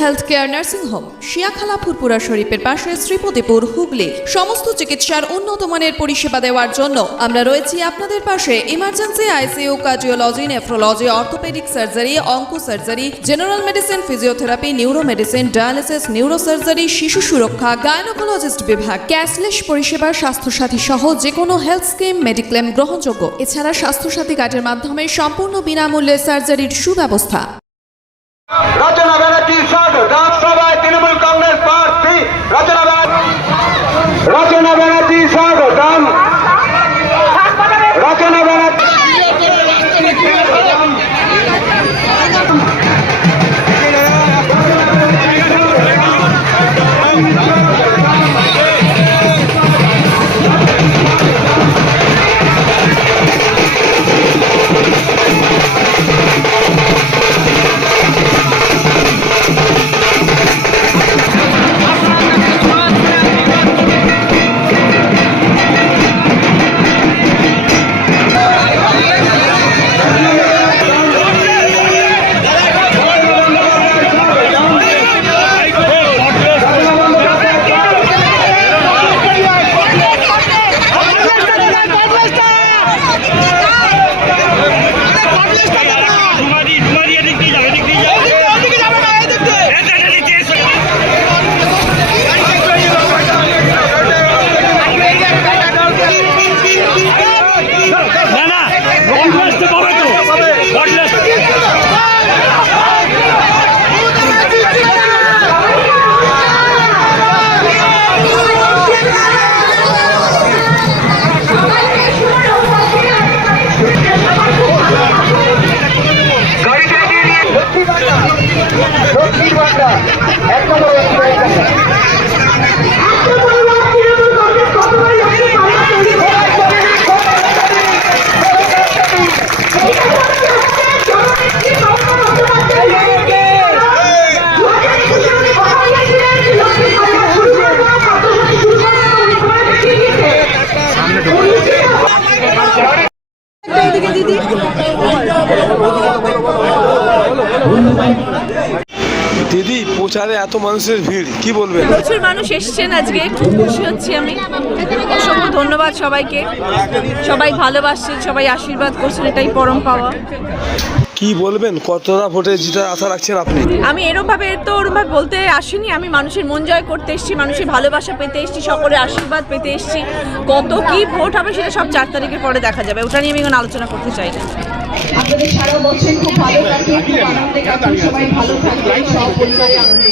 Health care nursing home, Shiakhala Furfura শরীফের পাশে শ্রীপতিপুর, হুগলি। সমস্ত চিকিৎসার উন্নত মানের পরিষেবা দেওয়ার জন্য আমরা রয়েছি আপনাদের পাশে। Emergency, ICU, cardiology, nephrology, orthopaedic surgery, onco surgery, general medicine, physiotherapy, neuro medicine, dialysis, neuro surgery, শিশু সুরক্ষা, গাইনোকোলজিস্ট বিভাগ, ক্যাশলেস পরিষেবা, স্বাস্থ্যসাথী সহ যে কোনো হেলথ স্কিম, মেডিক্লেম গ্রহণযোগ্য। এছাড়া স্বাস্থ্যসাথী কার্ডের মাধ্যমে সম্পূর্ণ বিনামূল্যে সার্জারির সুব্যবস্থা। রচনা ব্যানার্জি স্বাগত সভায় তৃণমূল কংগ্রেস প্রার্থী রচনা ব্যানার্জি স্বাগতম। রচনা ব্যানার্জি দিদি, প্রচারে এত মানুষের ভিড়, কি বলবেন? প্রচুর মানুষ এসছেন আজকে, খুব খুশি হচ্ছি আমি। অসংখ্য ধন্যবাদ সবাইকে। সবাই ভালোবাসছেন, সবাই আশীর্বাদ করছেন, এটাই পরম পাওয়া। কি বলবেন, কতটা ভোটে জিতার আশা রাখছেন আপনি? আমি ওরমভাবে বলতে আসিনি। আমি মানুষের মন জয় করতে এসেছি, মানুষের ভালোবাসা পেতে এসেছি, সকলের আশীর্বাদ পেতে এসেছি। কত কি ভোট হবে সেটা সব 4 তারিখের পরে দেখা যাবে। ওটা নিয়ে আমি এখন আলোচনা করতে চাই না। আপনাদের সারা বছর খুব ভালো কাটুক, খুব আনন্দে কাটুক, সবাই ভালো থাকবেন, সব পরিবারে আনন্দে।